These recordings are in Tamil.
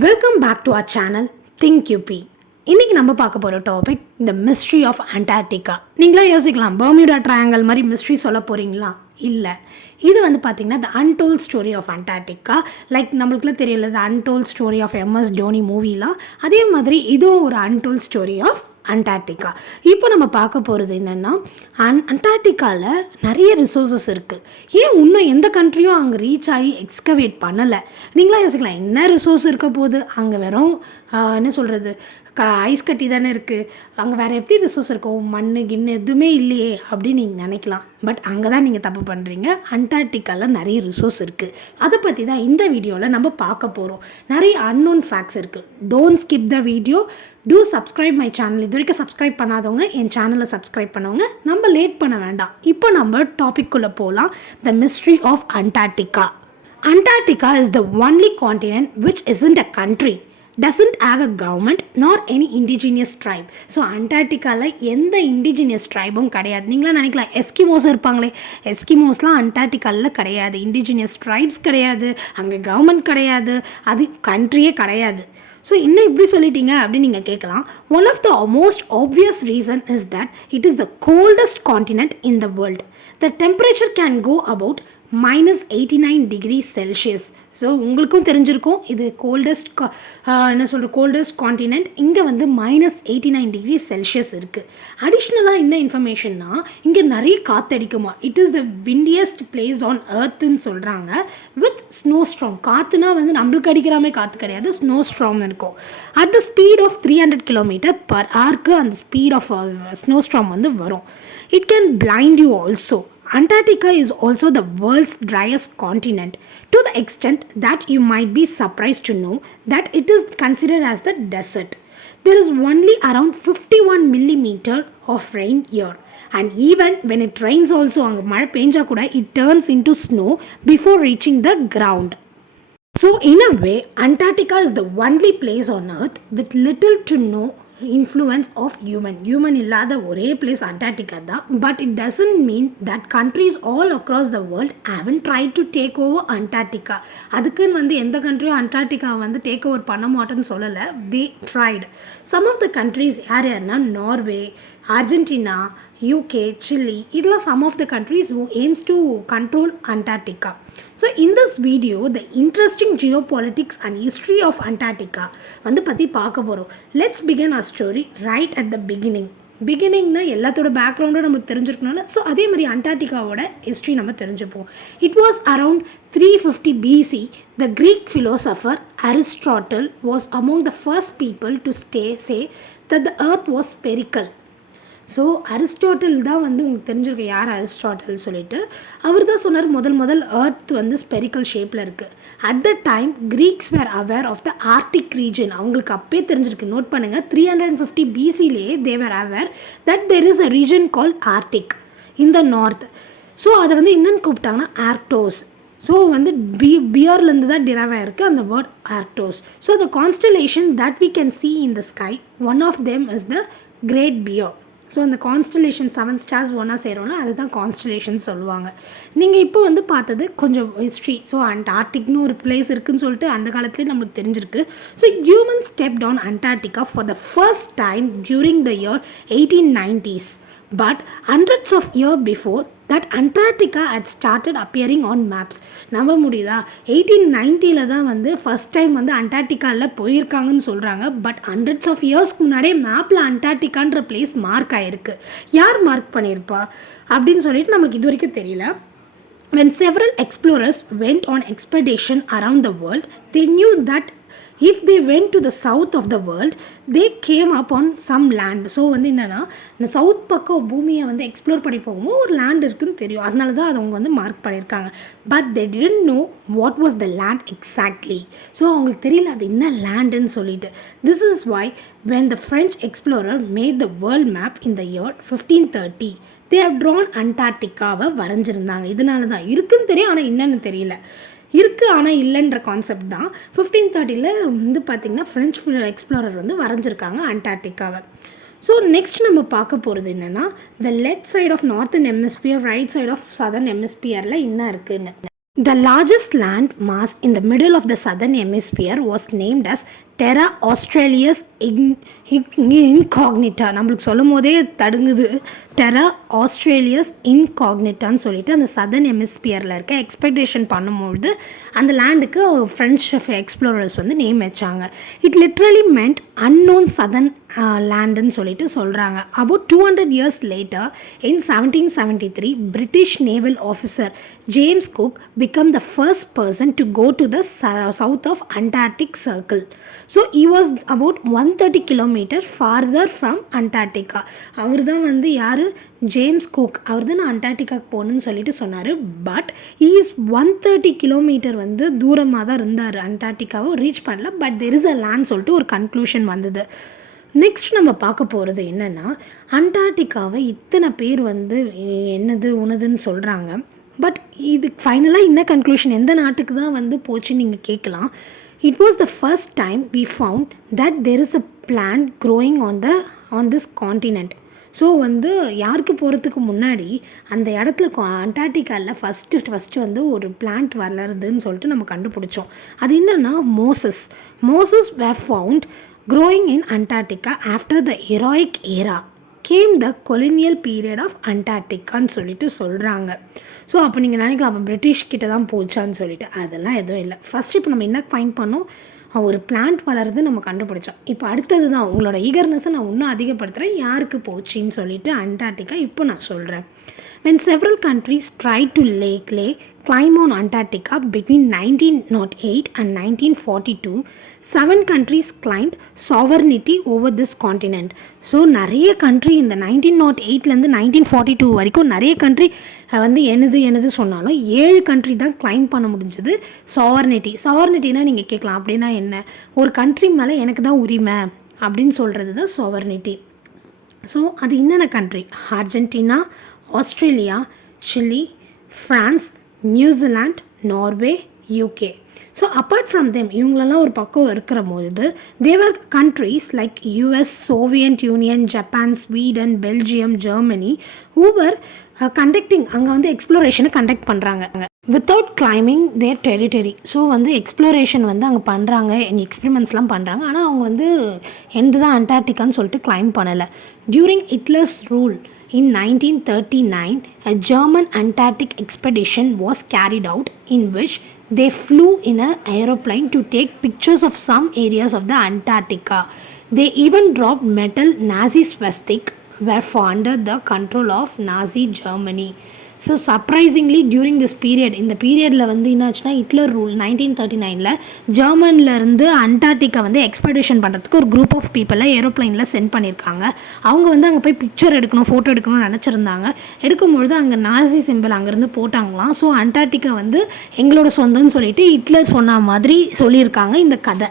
Welcome back to our channel think UP. இன்றைக்கி நம்ம பார்க்க போகிற topic the mystery of Antarctica. நீங்களாம் யோசிக்கலாம், பர்மியூடா ட்ரையாங்கல் மாதிரி மிஸ்ட்ரி சொல்ல போகிறீங்களா? இல்லை, இது வந்து பார்த்திங்கன்னா the untold story of Antarctica. Like நம்மளுக்குலாம் தெரியல, the untold story of MS Dhoni மூவிலாம், அதே மாதிரி இதுவும் ஒரு அன்டோல்ட் ஸ்டோரி ஆஃப் அண்டார்டிகா. இப்போ நம்ம பார்க்க போகிறது என்னென்னா, அண்டார்டிகாவில் நிறைய ரிசோர்ஸஸ் இருக்குது. ஏன் இன்னும் எந்த கண்ட்ரியும் அங்கே ரீச் ஆகி எக்ஸ்கவேட் பண்ணலை? நீங்களாம் யோசிக்கலாம், என்ன ரிசோர்ஸ் இருக்க போகுது அங்கே? வெறும் என்ன சொல்கிறது, ஐஸ் கட்டி தானே இருக்குது, அங்கே வேறு எப்படி ரிசோர்ஸ் இருக்கும்? மண் கிண்ணு எதுவுமே இல்லையே அப்படின்னு நீங்கள் நினைக்கலாம். பட் அங்கே தான் நீங்கள் தப்பு பண்ணுறீங்க. அண்டார்டிகாவில் நிறைய ரிசோர்ஸ் இருக்குது. அதை பற்றி தான் இந்த வீடியோவில் நம்ம பார்க்க போகிறோம். நிறைய அன்னோன் ஃபேக்ட்ஸ் இருக்குது. Don't skip the video. Two subscribe my channel. இது வரைக்கும் சப்ஸ்கிரைப் பண்ணாதவங்க என் சேனலை சப்ஸ்கிரைப் பண்ணவங்க. நம்ம லேட் பண்ண வேண்டாம், இப்போ நம்ம டாபிக்குள்ளே போகலாம். The mystery of Antarctica. Antarctica is the only continent which isn't a country, doesn't have a government nor any indigenous tribe. So அண்டார்டிகாவில் எந்த இண்டிஜினியஸ் ட்ரைபும் கிடையாது. நீங்களாம் நினைக்கலாம் எஸ்கிமோஸ் இருப்பாங்களே, எஸ்கிமோஸ்லாம் அண்டார்டிகாவில் கிடையாது. இண்டிஜினியஸ் ட்ரைப்ஸ் கிடையாது, அங்கே கவர்மெண்ட் கிடையாது, அது கண்ட்ரியே கிடையாது. ஸோ இன்னும் இப்படி சொல்லிட்டீங்க அப்படின்னு நீங்கள் கேட்கலாம். One of the most obvious reason is that it is the coldest continent in the world. The temperature can go about -89 degrees Celsius. So உங்களுக்கும் தெரிஞ்சிருக்கும், இது கோல்டஸ்ட் கோல்டஸ்ட் காண்டினென்ட். இங்கே வந்து -89 degrees Celsius இருக்குது. அடிஷ்னலாக என்ன இன்ஃபர்மேஷன்னா, இங்கே நிறைய காற்றடிக்குமா. It is the windiest place on எர்த்துன்னு சொல்கிறாங்க. With snow ஸ்ட்ராம். காற்றுனா வந்து நம்மளுக்கு அடிக்கிறாமே காற்று கிடையாது, ஸ்னோ ஸ்ட்ராம் இருக்கும். At the speed of 300 km/h அந்த ஸ்பீட் ஆஃப் ஸ்னோ ஸ்ட்ராம் வந்து வரும். It can blind you also. Antarctica is also the world's driest continent, to the extent that you might be surprised to know that it is considered as the desert. There is only around 51 millimeter of rain here, and even when it rains also, அங்க மழை பெஞ்சா கூட it turns into snow before reaching the ground. So in a way, Antarctica is the only place on earth with little to no influence of human இல்லாத ஒரே பிளேஸ் அண்டார்டிகா தான். But it doesn't mean that countries all across the world haven't try to take over Antarctica. அதுக்குன்னு வந்து எந்த கண்ட்ரியும் அண்டார்டிகாவை வந்து டேக் ஓவர் பண்ண மாட்டேன்னு சொல்லலை. They tried. Some of the countries யாருன்னா நார்வே, அர்ஜென்டினா, யூகே, சில்லி, இதெல்லாம் some of the countries who aims to control Antarctica. So in this video, the interesting geopolitics and history of Antarctica வந்து பற்றி பார்க்க போகிறோம். Let's begin our story right at the beginning. பிகினிங்னா எல்லாத்தோட பேக்ரவுண்டும் நம்மளுக்கு தெரிஞ்சிருக்கணும்ல. ஸோ அதே மாதிரி அண்டார்டிகாவோட ஹிஸ்ட்ரி நம்ம தெரிஞ்சுப்போம். It was around 350 BC. The creek philosopher Aristotle was among the first people to say that the earth was spherical. So Aristotle தான் வந்து உங்களுக்கு தெரிஞ்சிருக்கு யார் அரிஸ்டாட்டில் சொல்லிட்டு. அவர் தான் சொன்னார் முதல் எர்த் வந்து ஸ்பெரிக்கல் ஷேப்பில் இருக்குது. At the time Greeks were aware of the Arctic region. அவங்களுக்கு அப்பயே தெரிஞ்சிருக்கு. நோட் பண்ணுங்கள், 350 BCலேயே they were aware that there is a region call Arctic in the north. So அதை வந்து என்னென்னு கூப்பிட்டாங்கன்னா ஆர்க்டோஸ். ஸோ வந்து பியர்லேருந்து தான் டிரைவ் ஆகிருக்கு அந்த வேர்ட் ஆர்க்டோஸ். So the constellation that we can see in the sky, one of them is the great bear. So அந்த கான்ஸ்டலேஷன் 7 ஸ்டார்ஸ் ஒன்றா சேரோம்னா அதுதான் கான்ஸ்டலேஷன் சொல்லுவாங்க. நீங்கள் இப்போ வந்து பார்த்தது கொஞ்சம் ஹிஸ்ட்ரி. ஸோ அண்டார்டிக்னு ஒரு பிளேஸ் இருக்குதுன்னு சொல்லிட்டு அந்த காலத்துலேயே நம்மளுக்கு தெரிஞ்சிருக்கு. So human stepped on Antarctica for the first time during the year 1890s. But hundreds of years before that, Antarctica had started appearing on maps. நம்ப முடியுதா? 1890 தான் வந்து ஃபஸ்ட் டைம் வந்து அண்டார்டிகாவில் போயிருக்காங்கன்னு சொல்கிறாங்க. பட் ஹண்ட்ரட்ஸ் ஆஃப் இயர்ஸ்க்கு முன்னாடியே மேப்பில் அண்டார்டிகான்ற பிளேஸ் மார்க் ஆகிருக்கு. யார் மார்க் பண்ணியிருப்பா அப்படின்னு சொல்லிட்டு நம்மளுக்கு இது வரைக்கும் தெரியல. When several explorers went on expedition around the world, they knew that if they went to the south of the world, they came upon some land. So வந்து என்னென்னா, இந்த சவுத் பக்கம் பூமியை வந்து எக்ஸ்ப்ளோர் பண்ணி போகும்போது ஒரு லேண்ட் இருக்குதுன்னு தெரியும். அதனால தான் அதை அவங்க வந்து மார்க் பண்ணியிருக்காங்க. But they didn't know what was the land exactly. So அவங்களுக்கு தெரியல அது என்ன லேண்டுன்னு சொல்லிட்டு. This is why when the French explorer made the world map in the year 1530, they have drawn அண்டார்டிகாவை வரைஞ்சிருந்தாங்க. இதனால தான் இருக்குன்னு தெரியும், ஆனால் என்னன்னு தெரியல. இருக்குது ஆனால் இல்லைன்ற கான்செப்ட் தான் 1530 வந்து பார்த்திங்கன்னா ஃப்ரெஞ்ச் எக்ஸ்ப்ளோரர் வந்து வரைஞ்சிருக்காங்க அண்டார்டிகாவை. ஸோ நெக்ஸ்ட் நம்ம பார்க்க போகிறது என்னென்னா, the left side of northern hemisphere, right side of southern ஹெமிஸ்பியரில் என்ன இருக்குதுன்னு. The largest land mass in the middle of the southern hemisphere was named as Terra Australis Incognita. நம்மளுக்கு சொல்லும் போதே தடுங்குது. Terra Australis Incognitaன்னு சொல்லிட்டு அந்த சதர்ன் ஹெமிஸ்பியரில் இருக்க எக்ஸ்பெக்டேஷன் பண்ணும்பொழுது அந்த லேண்டுக்கு ஃப்ரெஞ்ச் எக்ஸ்ப்ளோரர்ஸ் வந்து நேம் வச்சாங்க. இட் லிட்ரலி மென்ட் அன்னோன் சதர்ன் லேண்டுன்னு சொல்லிட்டு சொல்கிறாங்க. About 200 years later in 1773 British naval officer James Cook became the first person to go to the south of Antarctic Circle. So he was about 130 kilometers farther from Antarctica. அவர் தான் வந்து யார், ஜேம்ஸ் குக். அவர் தான் நான் அண்டார்டிகாக்கு போகணுன்னு சொல்லிட்டு சொன்னார். பட் இஸ் 130 கிலோமீட்டர் வந்து தூரமாக தான் இருந்தார். அண்டார்டிகாவை ரீச் பண்ணல. But there is a land சொல்லிட்டு ஒரு கன்க்ளூஷன் வந்தது. நெக்ஸ்ட் நம்ம பார்க்க போகிறது என்னென்னா, அண்டார்டிகாவை இத்தனை பேர் வந்து என்னது உனதுன்னு சொல்கிறாங்க. பட் இது ஃபைனலாக என்ன கன்க்ளூஷன், எந்த நாட்டுக்கு தான் வந்து போச்சுன்னு நீங்கள் கேட்கலாம். It was the first time we found that there is a plant growing on this continent. So வந்து யாருக்கு போகிறதுக்கு முன்னாடி அந்த இடத்துல அண்டார்டிகாவில் ஃபஸ்ட்டு வந்து ஒரு பிளான்ட் வளருதுன்னு சொல்லிட்டு நம்ம கண்டுபிடிச்சோம். அது என்னென்னா Moses were found growing in Antarctica after the heroic era came the colonial period of Antarcticaன்னு சொல்லிட்டு சொல்கிறாங்க. ஸோ அப்போ நீங்கள் நினைக்கலாம் அப்போ பிரிட்டிஷ் கிட்ட தான் போச்சான்னு சொல்லிட்டு. அதெல்லாம் எதுவும் இல்லை. ஃபஸ்ட்டு இப்போ நம்ம என்ன ஃபைண்ட் பண்ணோம், ஒரு பிளான்ட் வளருது நம்ம கண்டுபிடிச்சோம். இப்போ அடுத்தது தான் உங்களோட ஈகர்னஸை நான் இன்னும் அதிகப்படுத்துகிறேன். யாருக்கு போச்சின்னு சொல்லிட்டு அண்டார்டிகா இப்போ நான் சொல்கிறேன். When several countries tried to climb on Antarctica between 1908 and 1942, 7 countries claimed sovereignty over this continent. So நிறைய கண்ட்ரி இந்த 1908லேருந்து 1942 வரைக்கும் நிறைய கண்ட்ரி வந்து எனது சொன்னாலும் 7 கண்ட்ரி தான் கிளைம் பண்ண முடிஞ்சது சாவர்னிட்டினா நீங்கள் கேட்கலாம் அப்படின்னா என்ன, ஒரு கண்ட்ரி மேலே எனக்கு தான் உரிமை அப்படின்னு சொல்கிறது தான் சாவர்னிட்டி. ஸோ அது என்னென்ன country, Argentina, Australia, Chile, France, New Zealand, Norway, UK. So apart from them இவங்களெல்லாம் ஒரு பக்கம் இருக்கிற பொழுது the other countries like US, Soviet Union, Japan, Sweden, Belgium, Germany who were conducting அங்கே வந்து எக்ஸ்ப்ளோரேஷனை கண்டக்ட் பண்ணுறாங்க without claiming their territory. So வந்து எக்ஸ்ப்ளோரேஷன் வந்து அங்கே பண்ணுறாங்க, எக்ஸ்பெரிமெண்ட்ஸ்லாம் பண்ணுறாங்க. ஆனால் அவங்க வந்து எந்த தான் அண்டார்டிகான்னு சொல்லிட்டு கிளைம் பண்ணலை. During Hitler's rule in 1939, a German Antarctic expedition was carried out in which they flew in an aeroplane to take pictures of some areas of the Antarctica. They even dropped metal Nazi swastika were under the control of Nazi Germany. So surprisingly during this period, இந்த பீரியடில் வந்து என்னாச்சுன்னா ஹிட்லர் ரூல் 1939 ஜெர்மன்லேருந்து அண்டார்டிகா வந்து எக்ஸ்பெடிஷன் பண்ணுறதுக்கு ஒரு குரூப் ஆஃப் பீப்புளை ஏரோப்ளைனில் சென்ட் பண்ணியிருக்காங்க. அவங்க வந்து அங்கே போய் பிக்சர் எடுக்கணும், ஃபோட்டோ எடுக்கணும்னு நினச்சிருந்தாங்க. எடுக்கும்பொழுது அங்கே நாசி சிம்பிள் அங்கேருந்து போட்டாங்களாம். ஸோ அண்டார்டிகா வந்து எங்களோட சொந்தம்னு சொல்லிட்டு ஹிட்லர் சொன்ன மாதிரி சொல்லியிருக்காங்க இந்த கதை.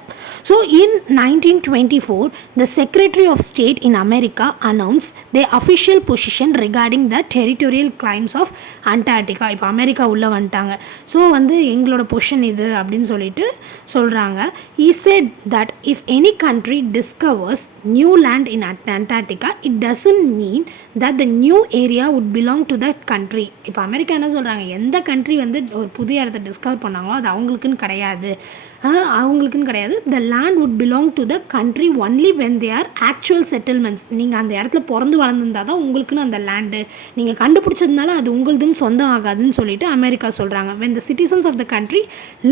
So in 1924 the Secretary of State in America announced their official position regarding the territorial claims of Antarctica. இப்போ அமெரிக்கா உள்ளே வந்துட்டாங்க. ஸோ வந்து எங்களோட பொசிஷன் இது அப்படின்னு சொல்லிட்டு சொல்கிறாங்க. He said that if any country discovers new land in Antarctica, it doesn't mean that the new area would belong to that country. இப்போ அமெரிக்கா என்ன சொல்கிறாங்க, எந்த கண்ட்ரி வந்து ஒரு புதிய இடத்த டிஸ்கவர் பண்ணாங்களோ அது அவங்களுக்குன்னு கிடையாது. the land would belong to the country only when they are actual settlements. நீங்கள் அந்த இடத்துல பிறந்து வளர்ந்துருந்தால் தான் உங்களுக்குன்னு அந்த லேண்டு, நீங்கள் கண்டுபிடிச்சதுனால அது உங்களுதுன்னு சொந்தம் ஆகாதுன்னு சொல்லிட்டு அமெரிக்கா சொல்கிறாங்க. when the citizens of the country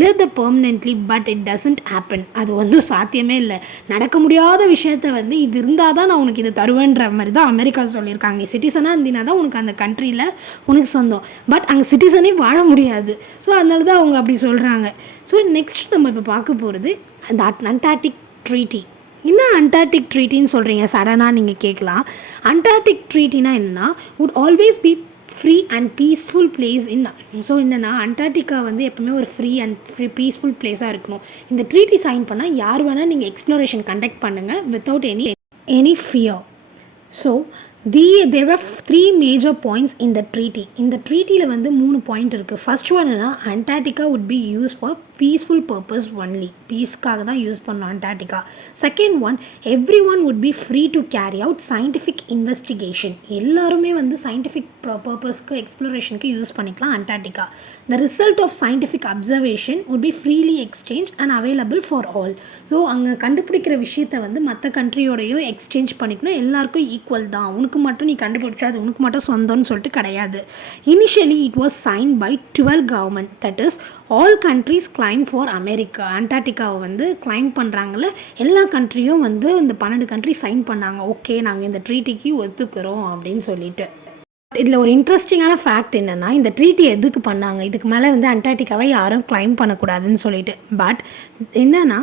live there permanently but it doesn't happen. அது வந்து சாத்தியமே இல்லை, நடக்க முடியாத விஷயத்த வந்து இது இருந்தால் தான் நான் உனக்கு இதை தருவேன்ற மாதிரி தான் அமெரிக்கா சொல்லியிருக்காங்க. நீ சிட்டிசனாக இருந்தினா தான் உனக்கு அந்த கண்ட்ரியில் உனக்கு சொந்தம். பட் அங்கே சிட்டிசனே வாழ முடியாது. ஸோ அதனால தான் அவங்க அப்படி சொல்கிறாங்க. ஸோ நெக்ஸ்ட் நம்ம இப்போ பார்க்க போகிறது அந்த அண்டார்டிக் ட்ரீட்டி. என்ன அண்டார்டிக் ட்ரீட்டின்னு சொல்கிறீங்க சடனாக நீங்கள் கேட்கலாம். அண்டார்டிக் ட்ரீட்டினா என்னென்னா would always be free and peaceful place in. So என்னென்னா அண்டார்டிகா வந்து எப்பவுமே ஒரு ஃப்ரீ பீஸ்ஃபுல் பிளேஸாக இருக்கணும். இந்த ட்ரீட்டி சைன் பண்ணால் யார் வேணால் நீங்கள் எக்ஸ்ப்ளோரேஷன் கண்டக்ட் பண்ணுங்கள் without any fear. So there were 3 major points in the treaty. இந்த ட்ரீட்டியில் வந்து 3 பாயிண்ட் இருக்குது. ஃபர்ஸ்ட் ஒன் என்னன்னா Antarctica would be used for peaceful purpose only, பீஸ்க்காக தான் யூஸ் பண்ணோம் Antarctica. Second one, every one would be free to carry out scientific investigation. எல்லாருமே வந்து சயின்டிஃபிக் பர்பஸ்க்கு எக்ஸ்ப்ளோரேஷனுக்கு யூஸ் பண்ணிக்கலாம் Antarctica. The result of scientific observation would be freely exchange and available for all. So அங்கே கண்டுபிடிக்கிற விஷயத்தை வந்து மற்ற கண்ட்ரியோடையும் எக்ஸ்சேஞ்ச் பண்ணிக்கணும். எல்லாருக்கும் ஈக்குவல் தான், உனக்கு மட்டும் நீ கண்டுபிடிச்சா அது உனக்கு மட்டும் சொந்தம்னு சொல்லிட்டு கிடையாது. Initially it was sign by 12 government, that is all countries claim for America. அண்டார்டிகாவை வந்து கிளைம் பண்ணுறாங்கள எல்லா கண்ட்ரியும் வந்து இந்த 12 கண்ட்ரி சைன் பண்ணாங்க. ஓகே, நாங்கள் இந்த ட்ரீட்டிக்கு ஒத்துக்கிறோம் அப்படின்னு சொல்லிட்டு. இதில் ஒரு இன்ட்ரெஸ்டிங்கான ஃபேக்ட் என்னென்னா, இந்த ட்ரீட்டி எதுக்கு பண்ணாங்க, இதுக்கு மேலே வந்து அண்டார்டிகாவை யாரும் கிளைம் பண்ணக்கூடாதுன்னு சொல்லிட்டு. பட் என்னென்னா,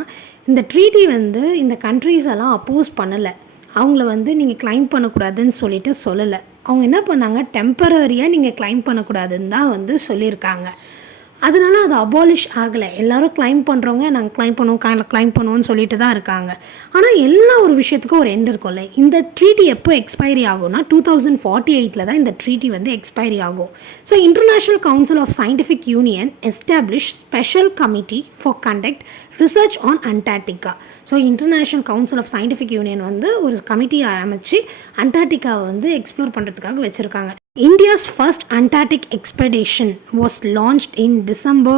இந்த ட்ரீட்டி வந்து இந்த கண்ட்ரீஸ் எல்லாம் அப்போஸ் பண்ணலை. அவங்கள வந்து நீங்கள் கிளைம் பண்ணக்கூடாதுன்னு சொல்லிட்டு சொல்லலை. அவங்க என்ன பண்ணாங்க, டெம்பரரியாக நீங்கள் கிளைம் பண்ணக்கூடாதுன்னு தான் வந்து சொல்லியிருக்காங்க. அதனால அது அபாலிஷ் ஆகலை. எல்லோரும் கிளைம் பண்ணுறவங்க நாங்கள் கிளைம் பண்ணுவோம்னு சொல்லிட்டு தான் இருக்காங்க. ஆனால் எல்லா ஒரு விஷயத்துக்கும் ஒரு எண்ட் இருக்கும்ல. இந்த ட்ரீட்டி எப்போ எக்ஸ்பைரி ஆகும்னா 2048 தான் இந்த ட்ரீட்டி வந்து எக்ஸ்பைரி ஆகும். So international council of scientific union establish special committee for conduct research on Antarctica. So international council of scientific union வந்து ஒரு கமிட்டியை அமைச்சு அண்டார்டிகாவை வந்து எக்ஸ்ப்ளோர் பண்ணுறதுக்காக வச்சுருக்காங்க. India's first Antarctic expedition was launched in December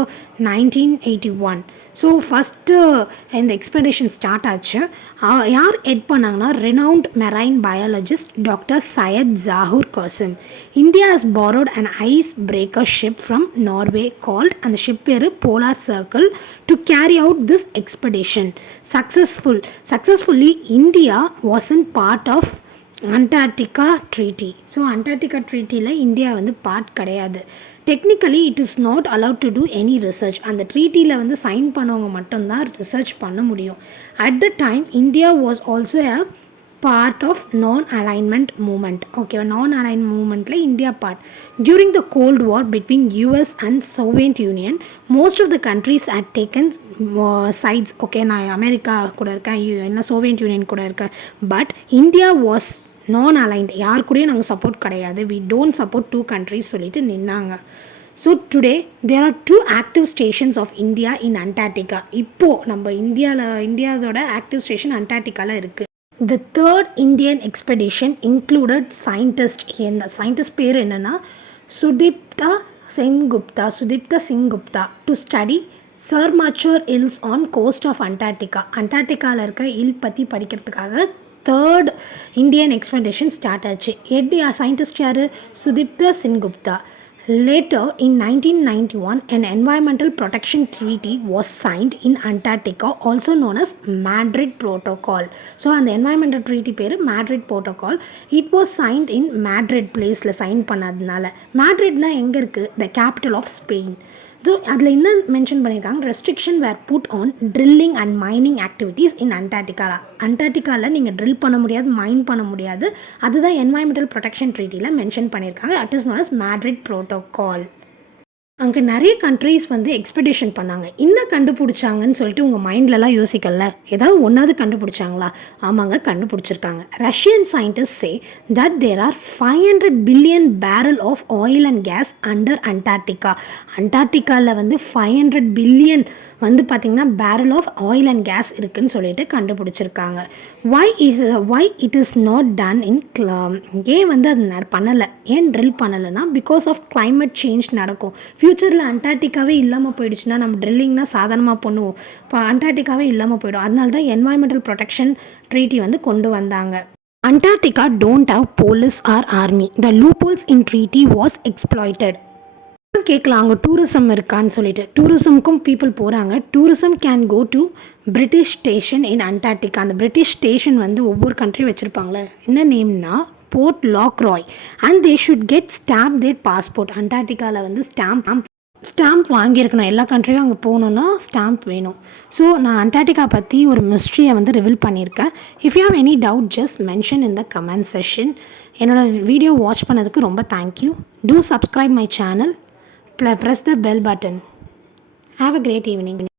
1981. So first இந்த எக்ஸ்பெடிஷன் ஸ்டார்ட் ஆச்சு. யார் ஹெட் பண்ணாங்கன்னா, renowned marine biologist doctor Syed Zahoor Qasim. India has borrowed an ice breaker ship from Norway called, அந்த ஷிப் பேர் polar circle, to carry out this expedition. Successfully, India wasn't part of Antarctica treaty. So Antarctica ட்ரீட்டியில் இந்தியா வந்து பார்ட் கிடையாது. Technically it is not allowed to do any research. அந்த ட்ரீட்டியில் வந்து சைன் பண்ணவங்க மட்டும்தான் ரிசர்ச் பண்ண முடியும். At the time India was also a part of non alignment movement. ஓகேவா, நான் அலைன் மூமெண்ட்டில் India part. During the cold war between US and Soviet Union, most of the countries had taken sides. Okay, நான் அமெரிக்கா கூட இருக்கேன், இல்லை சோவியத் யூனியன் கூட இருக்கேன். But India was non aligned. யார் கூடயும் நாங்கள் சப்போர்ட் கிடையாது, we don't support two countries சொல்லிட்டு நின்னாங்க. So today there are 2 active stations of India in Antarctica. இப்போது நம்ம இந்தியாவோட ஆக்டிவ் ஸ்டேஷன் அண்டார்டிகாவில் இருக்குது. The third Indian expedition included scientist. இந்த சயின்டிஸ்ட் பேர் என்னென்னா Sudipta Sengupta to study Schirmacher hills on coast of Antarctica. அண்டார்டிகாவில் இருக்க ஹில் பற்றி படிக்கிறதுக்காக தேர்ட் இந்தியன் எக்ஸ்பெடிஷன் ஸ்டார்ட் ஆச்சு. சயின்டிஸ்ட் யார்? Sudipta சிங்குப்தா. Later, in 1991, an environmental protection treaty was signed in Antarctica, also known as Madrid Protocol. So, அந்த environmental treaty பேர் Madrid Protocol. It was signed in Madrid placeல sign பண்ணதுனால. Madridனா எங்கே இருக்குது? The capital of Spain. So அதில் என்ன மென்ஷன் பண்ணியிருக்காங்க, restriction were put on drilling and mining activities in அண்டார்டிகாவில் நீங்கள் ட்ரில் பண்ண முடியாது, மைன் பண்ண முடியாது. அதுதான் என்வாயன்மெண்டல் ப்ரொடெக்ஷன் ட்ரீட்டியில் மென்ஷன் பண்ணியிருக்காங்க. It is known as Madrid protocol. அங்கே நிறைய கண்ட்ரீஸ் வந்து எக்ஸ்பெடிஷன் பண்ணாங்க. என்ன கண்டுபிடிச்சாங்கன்னு சொல்லிட்டு உங்கள் மைண்ட்லலாம் யோசிக்கல. ஏதாவது ஒன்றாவது கண்டுபிடிச்சாங்களா? ஆமாங்க, கண்டுபிடிச்சிருக்காங்க. Russian scientist say that there are 500 billion barrel of oil and gas under Antarctica. அண்டார்டிகாவில் வந்து 500 பில்லியன் வந்து பார்த்திங்கன்னா barrel of oil and gas இருக்குதுன்னு சொல்லிட்டு கண்டுபிடிச்சிருக்காங்க. Why it is not done in ஏன் வந்து அது பண்ணலை, ஏன் ட்ரில் பண்ணலைன்னா பிகாஸ் ஆஃப் கிளைமேட் சேஞ்ச் நடக்கும். ஃப்யூச்சரில் அண்டார்டிகாவே இல்லாமல் போயிடுச்சுன்னா நம்ம ட்ரில்லிங்னா சாதாரணமாக பண்ணுவோம், இப்போ அண்டார்டிகாவே இல்லாமல் போயிடும். அதனால தான் என்வாயன்மெண்டல் ப்ரொடெக்ஷன் ட்ரீட்டி வந்து கொண்டு வந்தாங்க. Antarctica don't have police or army. The loopholes in treaty was exploited. கேட்கலாம் அங்கே டூரிசம் இருக்கான்னு சொல்லிட்டு. டூரிசம்க்கும் பீப்புள் போகிறாங்க. Tourism can go to British station in Antarctica. அந்த பிரிட்டிஷ் ஸ்டேஷன் வந்து ஒவ்வொரு கண்ட்ரியும் வச்சுருப்பாங்களே, என்ன நேம்னா Port Lockroy. And they should get stamp their passport. அண்டார்டிகாவில் வந்து ஸ்டாம்ப் வாங்கியிருக்கணும். எல்லா கண்ட்ரியும் அங்கே போகணுன்னா ஸ்டாம்ப் வேணும். ஸோ நான் அண்டார்டிகா பற்றி ஒரு மிஸ்ட்ரியை வந்து ரிவீல் பண்ணியிருக்கேன். If you have any doubt just mention in the comment session. என்னோடய வீடியோ வாட்ச் பண்ணதுக்கு ரொம்ப thank you. To subscribe my channel. Press the bell button. Have a great evening.